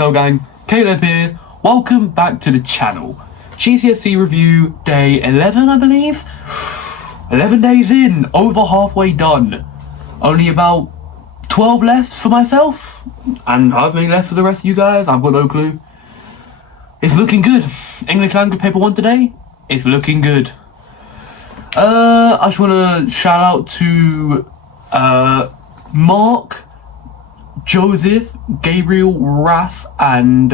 Snow Gang, Caleb here. Welcome back to the channel. GCSE review day 11, I believe. 11 days in, over halfway done. Only about 12 left for myself, and how many left for the rest of you guys? I've got no clue. It's looking good. English language paper 1 today. It's looking good. I just want to shout out to Mark, Joseph, Gabriel, Raph, and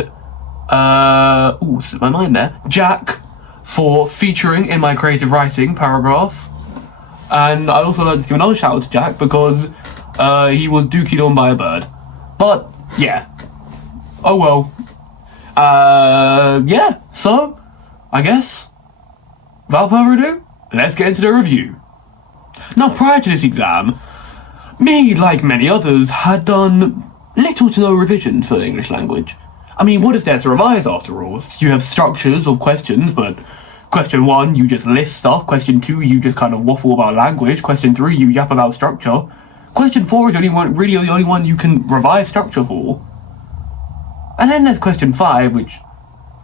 slipped my mind there, Jack, for featuring in my creative writing paragraph. And I'd also like to give another shout out to Jack because he was dookied on by a bird. But yeah, oh well. Yeah, so I guess without further ado, let's get into the review. Now, prior to this exam, me, like many others, had done little to no revision for the English language. I mean, what is there to revise after all? You have structures of questions, but question 1, you just list stuff. Question 2, you just kind of waffle about language. Question 3, you yap about structure. Question 4 is the only one you can revise structure for. And then there's question 5, which,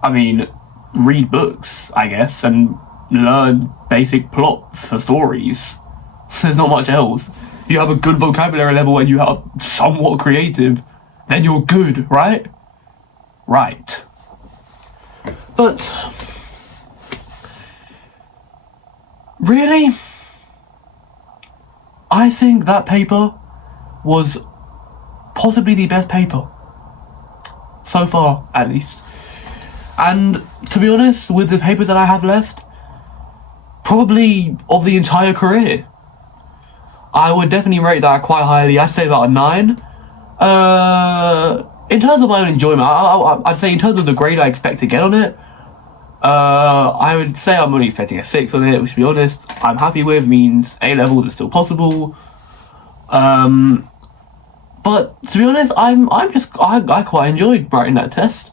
I mean, read books, I guess, and learn basic plots for stories. There's not much else. If you have a good vocabulary level and you are somewhat creative, then you're good, right? Right. But really, I think that paper was possibly the best paper. So far, at least. And to be honest, with the papers that I have left, probably of the entire career, I would definitely rate that quite highly. I'd say about a 9. In terms of my own enjoyment, I'd say in terms of the grade I expect to get on it, I would say I'm only expecting a 6 on it, which to be honest, I'm happy with. Means A levels is still possible. But to be honest, I quite enjoyed writing that test.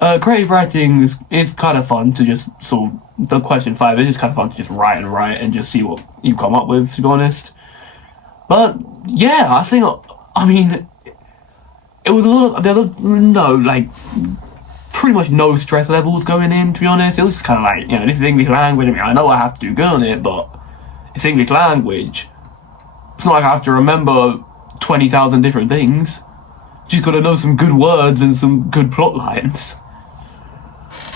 Creative writing is kind of fun to just sort of, the question 5 is just kind of fun to just write and just see what you come up with, to be honest. But yeah, I mean, it was a lot of, there was pretty much no stress levels going in, to be honest. It was just kind of like, this is English language. I mean, I know I have to do good on it, but it's English language. It's not like I have to remember 20,000 different things. Just gotta know some good words and some good plot lines.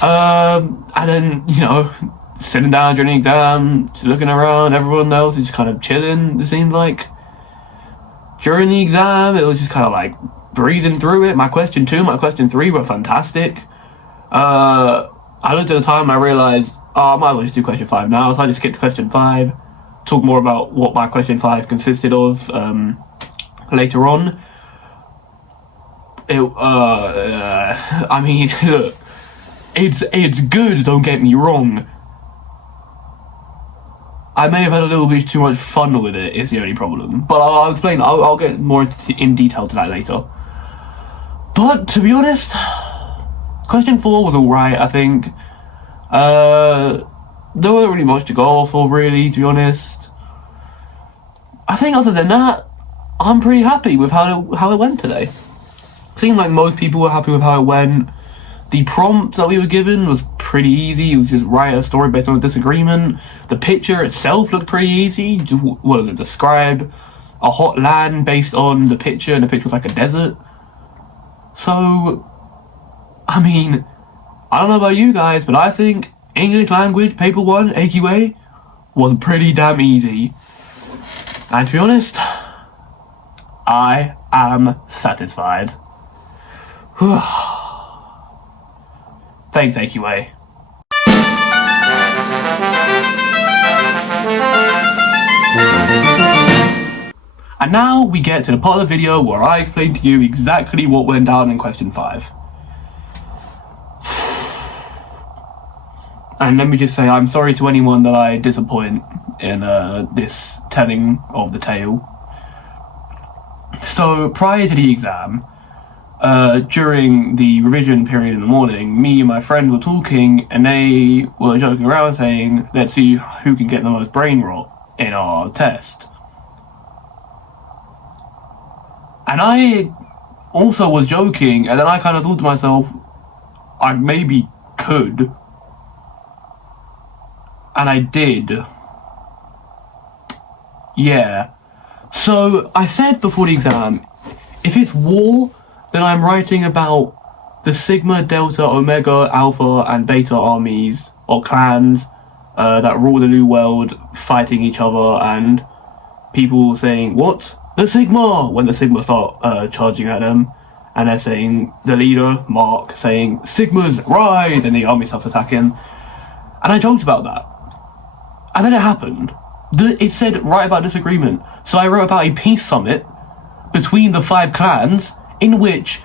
And then, sitting down during the exam, just looking around, everyone else is just kind of chilling, it seemed like. During the exam, it was just kind of like breezing through it. My question 2, my question 3 were fantastic. I looked at the time and I realised, I might as well just do question 5 now, so I just skipped to question 5, talk more about what my question 5 consisted of later on. I mean, look, it's good, don't get me wrong. I may have had a little bit too much fun with it, is the only problem. But I'll explain, I'll get more in detail to that later. But, to be honest, question 4 was alright, I think. There wasn't really much to go off for, really, to be honest. I think other than that, I'm pretty happy with how it went today. Seemed like most people were happy with how it went. The prompt that we were given was pretty easy. It was just write a story based on a disagreement. The picture itself looked pretty easy. Just, what does it describe? A hot land based on the picture, and the picture was like a desert. So, I mean, I don't know about you guys, but I think English language paper 1 AQA was pretty damn easy. And to be honest, I am satisfied. Thanks, AQA. And now we get to the part of the video where I explain to you exactly what went down in question 5. And let me just say, I'm sorry to anyone that I disappoint in this telling of the tale. So, prior to the exam, during the revision period in the morning, me and my friend were talking, and they were joking around saying, let's see who can get the most brain rot in our test. And I also was joking, and then I kind of thought to myself, I maybe could. And I did. Yeah. So I said before the exam, if it's war, then I'm writing about the Sigma, Delta, Omega, Alpha, and Beta armies, or clans, that rule the new world, fighting each other, and people saying, what? The Sigma! When the Sigma start charging at them, and they're saying, the leader, Mark, saying, Sigmas, rise! And the army starts attacking. And I joked about that. And then it happened. It said, write about disagreement. So I wrote about a peace summit between the 5 clans, in which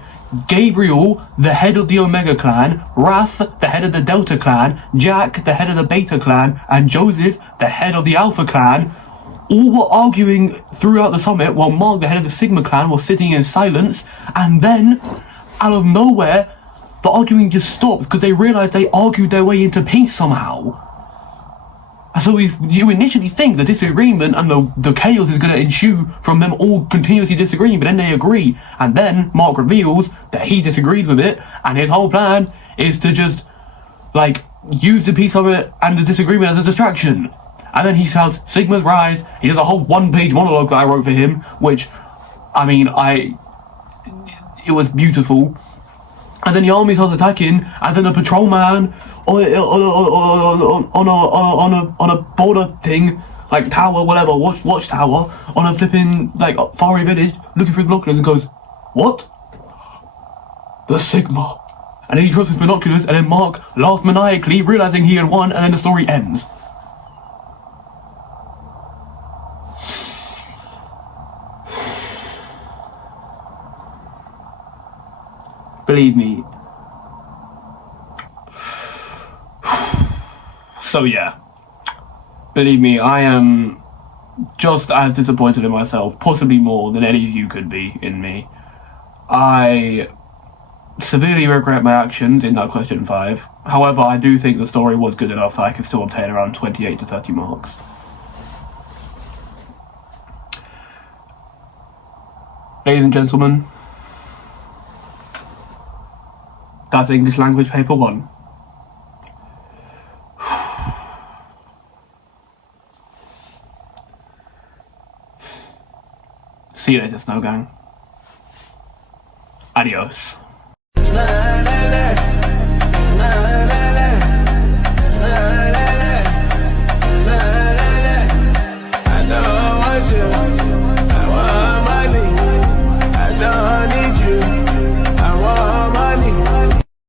Gabriel, the head of the Omega clan, Raph, the head of the Delta clan, Jack, the head of the Beta clan, and Joseph, the head of the Alpha clan, all were arguing throughout the summit, while Mark, the head of the Sigma clan, was sitting in silence. And then, out of nowhere, the arguing just stopped because they realized they argued their way into peace somehow. So if you initially think the disagreement and the chaos is going to ensue from them all continuously disagreeing, but then they agree, and then Mark reveals that he disagrees with it, and his whole plan is to just, like, use the peace of it and the disagreement as a distraction. And then he shouts, Sigma's rise. He does a whole 1-page monologue that I wrote for him, which, I mean, it was beautiful. And then the army starts attacking, and then a patrolman on a border thing, like tower, whatever, watchtower, on a flipping, like, faraway village, looking through the binoculars and goes, what? The Sigma. And then he throws his binoculars, and then Mark laughs maniacally, realizing he had won, and then the story ends. Believe me. So yeah, believe me, I am just as disappointed in myself, possibly more than any of you could be in me. I severely regret my actions in that question 5. However, I do think the story was good enough that I could still obtain around 28 to 30 marks. Ladies and gentlemen, that's English language paper 1. See you later, Snow Gang. Adios.